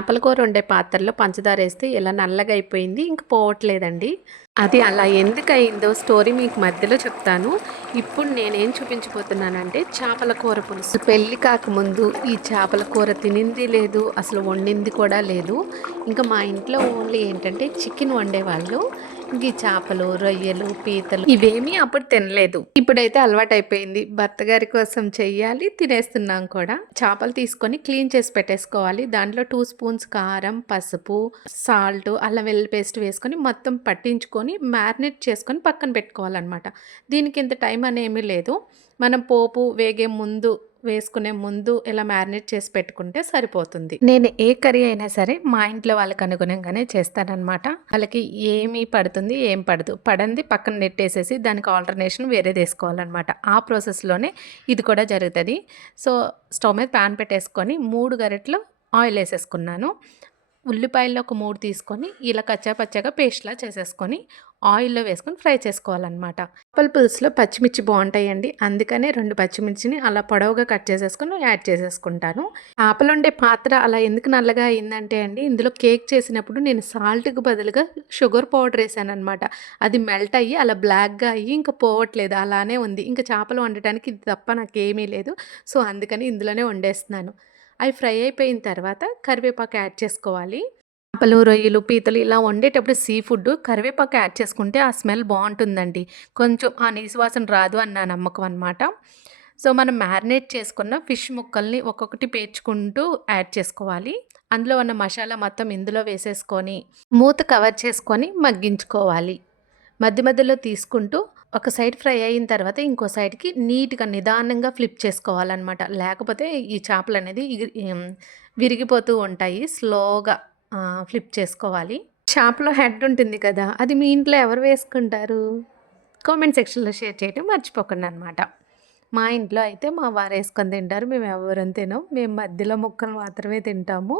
చేపల కూర వండే పాత్రలో పంచదార వేస్తే ఇలా నల్లగా అయిపోయింది. ఇంక పోవట్లేదండి. అది అలా ఎందుకు అయిందో స్టోరీ మీకు మధ్యలో చెప్తాను. ఇప్పుడు నేనేం చూపించబోతున్నానంటే చేపల కూర పులుసు. పెళ్ళి కాకముందు ఈ చేపల కూర తినింది లేదు అసలు వండింది కూడా లేదు. ఇంకా మా ఇంట్లో ఓన్లీ ఏంటంటే చికెన్ వండేవాళ్ళు. ఈ చేపలు రొయ్యలు పీతలు ఇవేమీ అప్పుడు తినలేదు. ఇప్పుడైతే అలవాటు అయిపోయింది భర్త గారి కోసం చెయ్యాలి తినేస్తున్నాం కూడా. చేపలు తీసుకొని క్లీన్ చేసి పెట్టేసుకోవాలి. దాంట్లో టూ స్పూన్స్ కారం పసుపు సాల్ట్ అల్లం వెల్లుల్లి పేస్ట్ వేసుకొని మొత్తం పట్టించుకొని మ్యారినేట్ చేసుకొని పక్కన పెట్టుకోవాలన్నమాట. దీనికి ఇంత టైం అనేమీ లేదు. మనం పోపు వేగే ముందు వేసుకునే ముందు ఇలా మ్యారినేట్ చేసి పెట్టుకుంటే సరిపోతుంది. నేను ఏ కర్రీ అయినా సరే మా ఇంట్లో వాళ్ళకి అనుగుణంగానే చేస్తానన్నమాట. వాళ్ళకి ఏమి పడుతుంది ఏం పడదు. పడంది పక్కన నెట్టేసేసి దానికి ఆల్టర్నేషన్ వేరే తీసుకోవాలన్నమాట ఆ ప్రాసెస్లోనే ఇది కూడా జరుగుతుంది. సో స్టవ్ మీద ప్యాన్ పెట్టేసుకొని మూడు గరెట్లు ఆయిల్ వేసేసుకున్నాను. ఉల్లిపాయలు ఒక మూడు తీసుకొని ఇలా కచ్చా పచ్చగా పేస్ట్లా చేసేసుకొని ఆయిల్లో వేసుకొని ఫ్రై చేసుకోవాలన్నమాట. చేపల పులుసులో పచ్చిమిర్చి బాగుంటాయండి. అందుకనే రెండు పచ్చిమిర్చిని అలా పొడవుగా కట్ చేసేసుకొని యాడ్ చేసేసుకుంటాను. చేపలు ఉండే పాత్ర అలా ఎందుకు నల్లగా అయిందంటే అండి ఇందులో కేక్ చేసినప్పుడు నేను సాల్ట్కి బదులుగా షుగర్ పౌడర్ వేసాను అనమాట అది మెల్ట్ అయ్యి అలా బ్లాక్గా అయ్యి ఇంకా పోవట్లేదు అలానే ఉంది. ఇంకా చేపలు వండటానికి ఇది తప్ప నాకేమీ లేదు. సో అందుకని ఇందులోనే వండేస్తున్నాను. అవి ఫ్రై అయిపోయిన తర్వాత కరివేపాకు యాడ్ చేసుకోవాలి. చేపలు రొయ్యలు పీతలు ఇలా వండేటప్పుడు సీ ఫుడ్ కరివేపాకు యాడ్ చేసుకుంటే ఆ స్మెల్ బాగుంటుందండి. కొంచెం ఆ నీసువాసన రాదు రాదు అన్న నమ్మకం అనమాట సో మనం మ్యారినేట్ చేసుకున్న ఫిష్ ముక్కల్ని ఒక్కొక్కటి పేర్చుకుంటూ యాడ్ చేసుకోవాలి. అందులో ఉన్న మసాలా మొత్తం ఇందులో వేసేసుకొని మూత కవర్ చేసుకొని మగ్గించుకోవాలి. మధ్య మధ్యలో తీసుకుంటూ ఒక సైడ్ ఫ్రై అయిన తర్వాత ఇంకో సైడ్కి నీట్గా నిదానంగా ఫ్లిప్ చేసుకోవాలన్నమాట. లేకపోతే ఈ చేపలు అనేది విరిగిపోతూ ఉంటాయి. స్లోగా ఫ్లిప్ చేసుకోవాలి. చేపలో హెడ్ ఉంటుంది కదా అది మీ ఇంట్లో ఎవరు వేసుకుంటారు? కామెంట్ సెక్షన్లో షేర్ చేయడం మర్చిపోకండి అనమాట మా ఇంట్లో అయితే మా వారు వేసుకొని తింటారు మేము ఎవరం తినం మేము మధ్యలో ముక్కలు మాత్రమే తింటాము.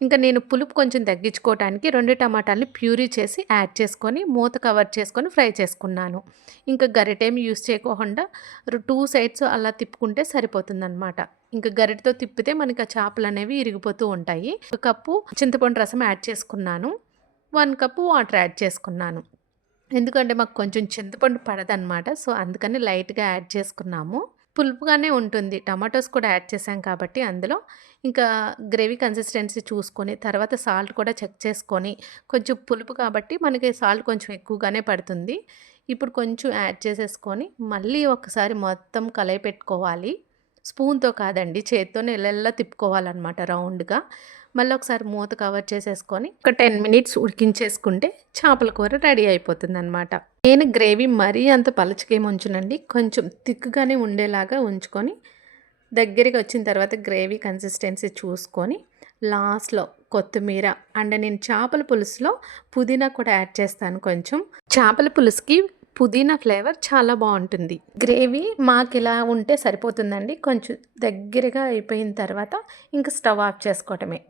ఇంకా నేను పులుపు కొంచెం తగ్గించుకోవడానికి రెండు టమాటాలని ప్యూరీ చేసి యాడ్ చేసుకొని మూత కవర్ చేసుకొని ఫ్రై చేసుకున్నాను. ఇంకా గరిటేం యూస్ చేయకుండా టూ సైడ్స్ అలా తిప్పుకుంటే సరిపోతుందన్నమాట. ఇంకా గరిటతో తిప్పితే మనకి ఆ చేపలు అనేవి ఇరిగిపోతూ ఉంటాయి. ఒక కప్పు చింతపండు రసం యాడ్ చేసుకున్నాను. వన్ కప్పు వాటర్ యాడ్ చేసుకున్నాను. ఎందుకంటే మాకు కొంచెం చింతపండు పడదనమాట సో అందుకని లైట్గా యాడ్ చేసుకున్నాము. పులుపుగానే ఉంటుంది. టమాటోస్ కూడా యాడ్ చేసాం కాబట్టి అందులో. ఇంకా గ్రేవీ కన్సిస్టెన్సీ చూసుకొని తర్వాత సాల్ట్ కూడా చెక్ చేసుకొని కొంచెం పులుపు కాబట్టి మనకి సాల్ట్ కొంచెం ఎక్కువగానే పడుతుంది. ఇప్పుడు కొంచెం యాడ్ చేసేసుకొని మళ్ళీ ఒకసారి మొత్తం కలయి పెట్టుకోవాలి. స్పూన్తో కాదండి చేత్తోనే నెలల్లా తిప్పుకోవాలన్నమాట రౌండ్గా. మళ్ళీ ఒకసారి మూత కవర్ చేసేసుకొని ఒక టెన్ మినిట్స్ ఉడికించేసుకుంటే చేపల కూర రెడీ అయిపోతుంది అనమాట నేను గ్రేవీ మరీ అంత పలచకేమి ఉంచునండి. కొంచెం తిక్కుగానే ఉండేలాగా ఉంచుకొని దగ్గరికి వచ్చిన తర్వాత గ్రేవీ కన్సిస్టెన్సీ చూసుకొని లాస్ట్లో కొత్తిమీర అండ్ నేను చేపల పులుసులో పుదీనా కూడా యాడ్ చేస్తాను కొంచెం. చేపల పులుసుకి పుదీనా ఫ్లేవర్ చాలా బాగుంటుంది. గ్రేవీ మాకు ఇలా ఉంటే సరిపోతుందండి. కొంచెం దగ్గరగా అయిపోయిన తర్వాత ఇంకా స్టవ్ ఆఫ్ చేసుకోవటమే.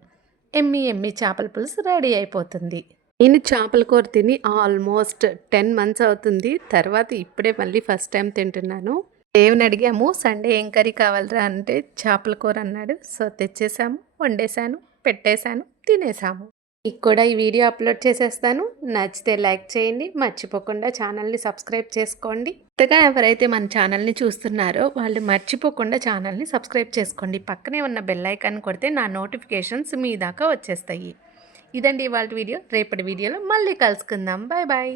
ఎమ్మి ఎమ్మి చేపల పులుసు రెడీ అయిపోతుంది. నేను చేపల కూర తిని ఆల్మోస్ట్ టెన్ మంత్స్ అవుతుంది. తర్వాత ఇప్పుడే మళ్ళీ ఫస్ట్ టైం తింటున్నాను. దేవుని అడిగాము సండే ఏం కర్రీ కావాలరా? అంటే చేపల కూర అన్నాడు. సో తెచ్చేసాము వండేసాను పెట్టేశాను తినేసాము. మీకు కూడా ఈ వీడియో అప్లోడ్ చేసేస్తాను. నచ్చితే లైక్ చేయండి. మర్చిపోకుండా ఛానల్ని సబ్స్క్రైబ్ చేసుకోండి. కొత్తగా ఎవరైతే మన ఛానల్ని చూస్తున్నారో వాళ్ళు మర్చిపోకుండా ఛానల్ని సబ్స్క్రైబ్ చేసుకోండి. పక్కనే ఉన్న బెల్ ఐకాన్ కొడితే నా నోటిఫికేషన్స్ మీ దాకా వచ్చేస్తాయి. ఇదండి ఇవాళ వీడియో. రేపటి వీడియోలో మళ్ళీ కలుసుకుందాం. Bye bye